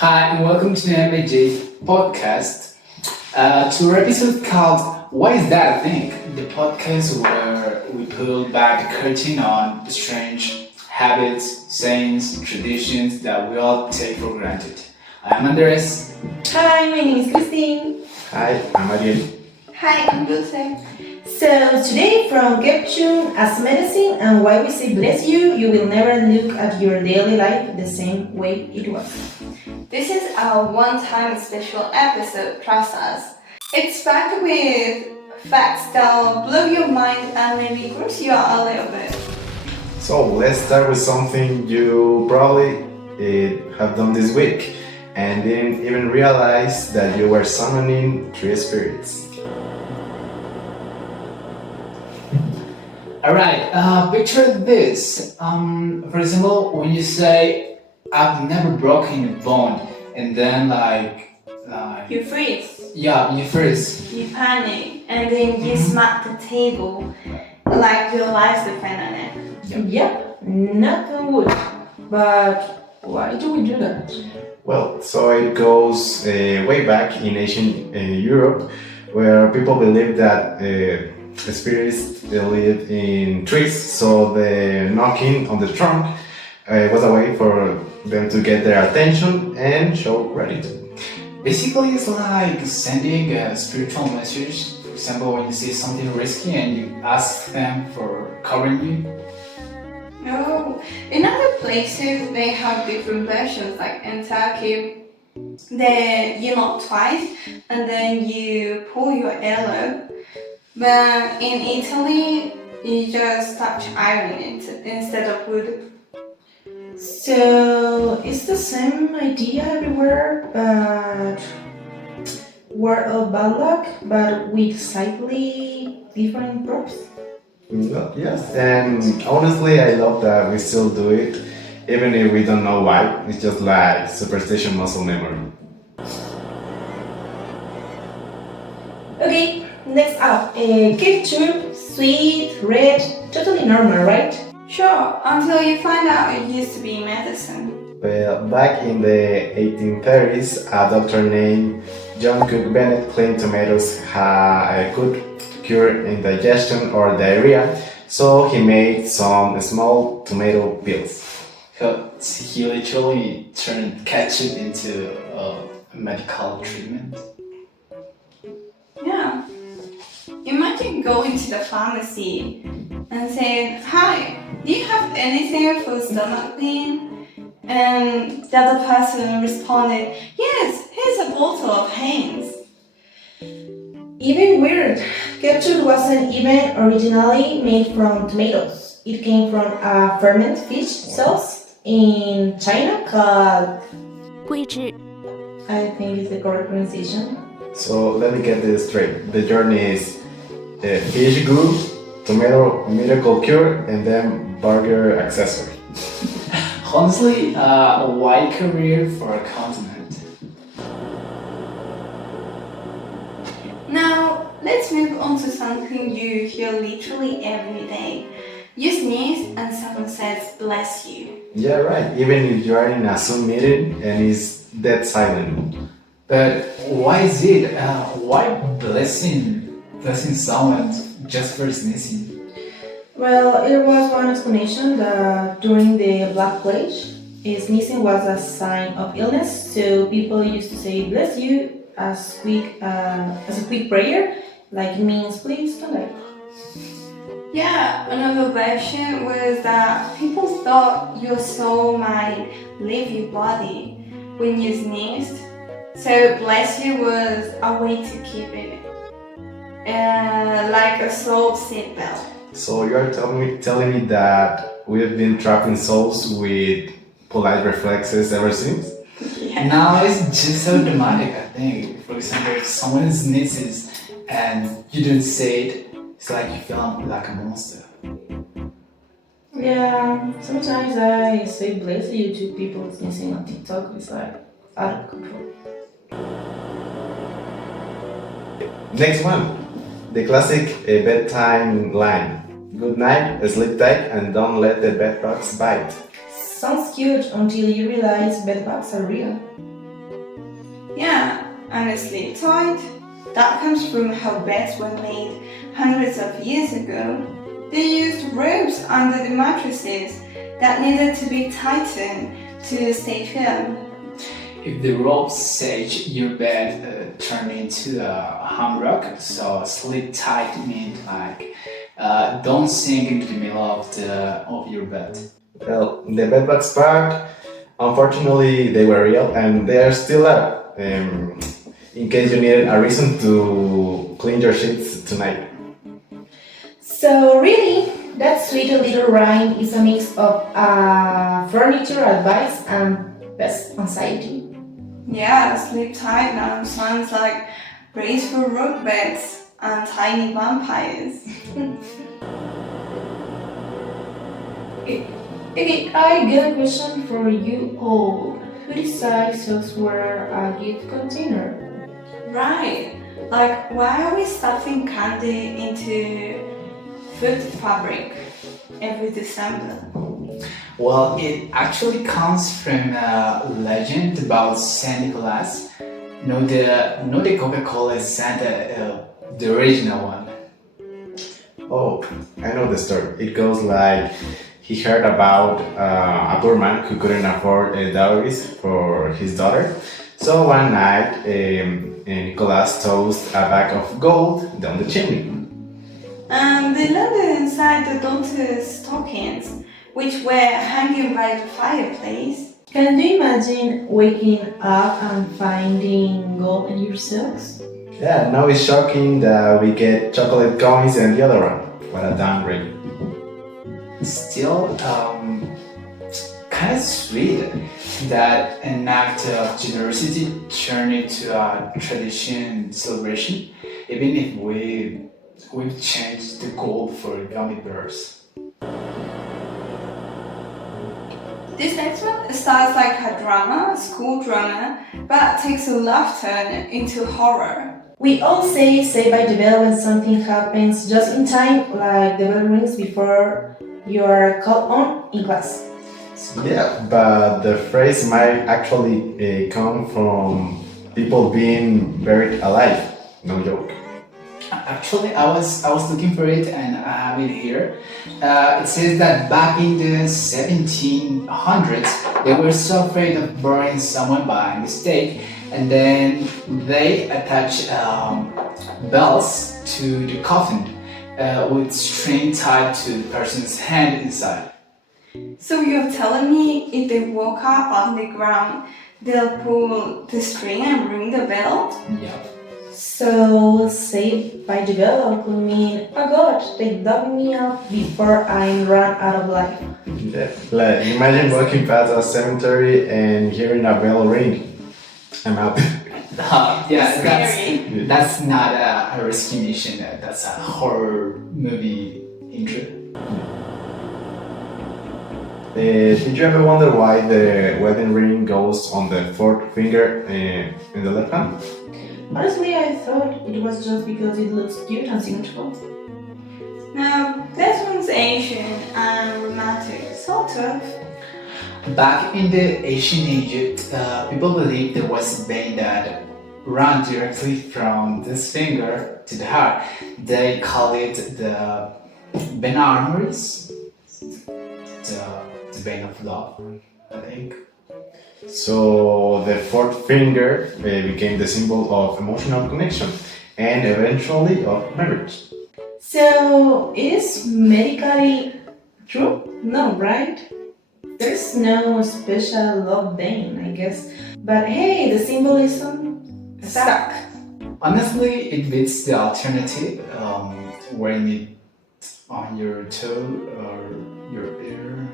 Hi, and welcome to the MMJ PODCAST. To our episode called Why Is That a Thing? The podcast where we pull back the curtain on strange habits, sayings, traditions that we all take for granted. I'm Andres. Hi, my name is Christine. Hi, I'm Ariel. Hi, I'm Dulce. So today from Caption as medicine and why we say bless you, you will never look at your daily life the same way it was. This is our one-time special episode, trust us. It's packed with facts that'll blow your mind and maybe gross you out a little bit. So let's start with something you probably have done this week and didn't even realize that you were summoning three spirits. Alright, picture this. For example, when you say, I've never broken a bone, and then You freeze, you freeze. you panic, and then you smack the table like your lives depend on it. Yep, knock on wood. But why do we do that? Well, so it goes way back in ancient Europe, where people believed that spirits live in trees, so the knocking on the trunk was a way for them to get their attention and show gratitude. Basically, it's like sending a spiritual message. For example, when you see something risky and you ask them for covering you. No, in other places they have different versions. Like in Turkey, you knock twice and then you pull your earlobe. But in Italy, you just touch iron instead of wood. So it's the same idea everywhere, but word of bad luck, but with slightly different props. Yes, and honestly, I love that we still do it, even if we don't know why. It's just like superstition muscle memory. Okay, next up, ketchup, sweet, red, totally normal, right? Sure, until you find out it used to be medicine. Well, back in the 1830s, a doctor named John Cook Bennett claimed tomatoes could cure indigestion or diarrhea, so he made some small tomato pills. He literally turned ketchup into a medical treatment. Yeah. Imagine going to the pharmacy and saying, "Hi, do you have anything for stomach pain?" And the other person responded, "Yes, here's a bottle of Heinz." Even weird. Ketchup wasn't even originally made from tomatoes. It came from a fermented fish sauce in China called 桂枝 I think is the correct pronunciation. So let me get this straight. The journey is fish goo, tomato miracle cure, and then burger accessory. Honestly, a wide career for a continent. Now, let's move on to something you hear literally every day. You sneeze and someone says, "Bless you." Yeah, right. Even if you are in a Zoom meeting and it's dead silent. But why is it? Why blessing someone just for sneezing? Well, there was one explanation that during the Black Plague, sneezing was a sign of illness, so people used to say "bless you" as a quick prayer, like it means please don't die. Yeah, another version was that people thought your soul might leave your body when you sneezed. So bless you was a way to keep it like a soul seatbelt. So you are telling me that we've been trapping souls with polite reflexes ever since? Yeah. Now it's just so dramatic, I think. For example, if someone sneezes and you don't say it, it's like you feel like a monster. Yeah, sometimes I say bless you to people sneezing on TikTok. It's like out of control. Next one, the classic bedtime line. Good night, sleep tight, and don't let the bedbugs bite. Sounds cute until you realize bedbugs are real. Yeah, and a sleep tight? That comes from how beds were made hundreds of years ago. They used ropes under the mattresses that needed to be tightened to stay firm. If the ropes sage your bed turned into a hammock, so sleep tight meant like don't sink into the middle of your bed. Well, the bedbugs part, unfortunately, they were real and they are still out. In case you needed a reason to clean your sheets tonight. So really, that sweet little rhyme is a mix of furniture advice and best anxiety. Yeah, sleep tight now sounds like brace for rook beds and tiny vampires. Okay, I get a question for you all. Who decides software a gift container? Right, like why are we stuffing candy into food fabric every December? Well, it actually comes from a legend about Santa Claus. Not the Coca-Cola Santa, the original one. Oh, I know the story. It goes like he heard about a poor man who couldn't afford dowries for his daughter. So one night, Nicholas tossed a bag of gold down the chimney. And they landed inside the daughter's stockings, which were hanging by the fireplace. Can you imagine waking up and finding gold in your socks? Yeah, now it's shocking that we get chocolate coins and the other one. What a downgrade. Still, kind of sweet that an act of generosity turned into a tradition celebration, even if we've changed the goal for gummy bears. This next one starts like a drama, a school drama, but takes a left turn into horror. We all say Saved by the Bell when something happens just in time, like the bell rings before you are called on in class. Yeah, but the phrase might actually come from people being buried alive. No joke. Actually, I was looking for it and I have it here. It says that back in the 1700s, they were so afraid of burying someone by mistake, and then they attached bells to the coffin with string tied to the person's hand inside. So you're telling me if they woke up on the ground, they'll pull the string and ring the bell? Yep. So Saved by the Bell could mean, oh God, they dug me up before I ran out of life. Yeah. Like, imagine walking past a cemetery and hearing a bell ring. I'm out. Yeah, Scary. that's not a rescue mission. That's a horror movie intro. Did you ever wonder why the wedding ring goes on the fourth finger in the left hand? Honestly, I thought it was just because it looks cute and symmetrical. Now, this one's Asian and romantic, sort of. Back in the ancient Egypt, people believed there was a vein that ran directly from this finger to the heart. They call it the vein arteries, the vein of love, I think. So the fourth finger became the symbol of emotional connection and eventually of marriage. So, is medically true? No, right? There's no special love vein, I guess. But hey, the symbolism stuck. Honestly, it beats the alternative, wearing it on your toe or your ear.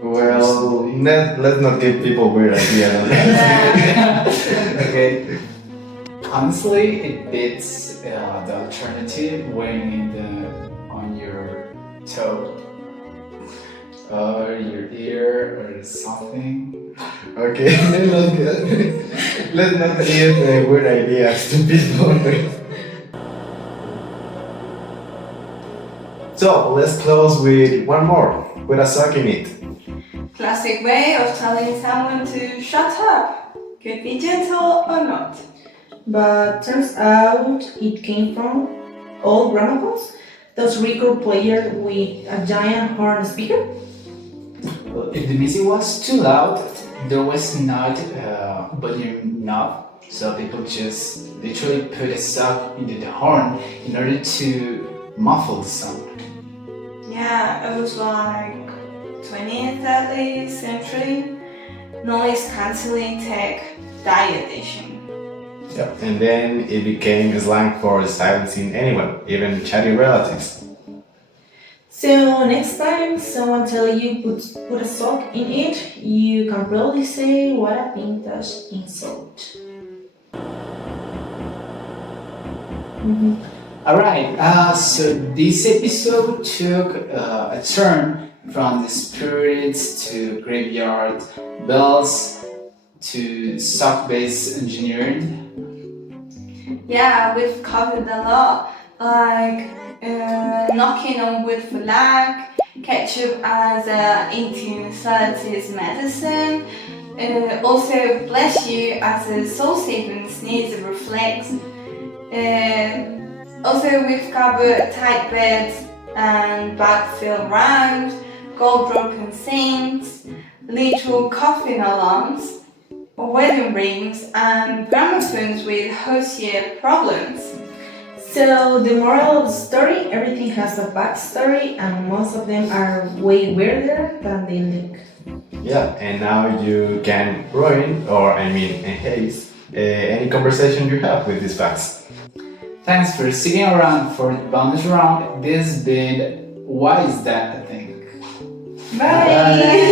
Well, let's not give people weird ideas. Okay. Honestly, it beats the alternative wearing it on your toe or your ear or something. Okay, let's not give weird ideas to people. So let's close with one more, with a sock in it. Classic way of telling someone to shut up. could be gentle or not. But turns out it came from old gramophones, those record players with a giant horn speaker. Well, if the music was too loud, there was not volume knob, so people just literally put a sock into the horn in order to muffle the sound. Yeah, it was like 20th, 30th century noise cancelling tech die edition. Yep. And then it became slang for silencing anyone, even chatty relatives. So next time someone tell you put a sock in it, you can probably say what a vintage insult. Alright, so this episode took a turn from the spirits to graveyard bells to sock-based engineering. Yeah, we've covered a lot, like knocking on wood for luck, ketchup as a 1830s medicine, also bless you as a soul-saving sneeze reflex. Also, we've covered tight beds and backfill rhymes, gold-broken saints, literal coffin alarms, wedding rings, and gramophones with hosier problems. So the moral of the story, everything has a backstory and most of them are way weirder than they look. Yeah, and now you can ruin, enhance any conversation you have with these facts. Thanks for sticking around for the bonus round. This has been Why Is That a Thing? Bye!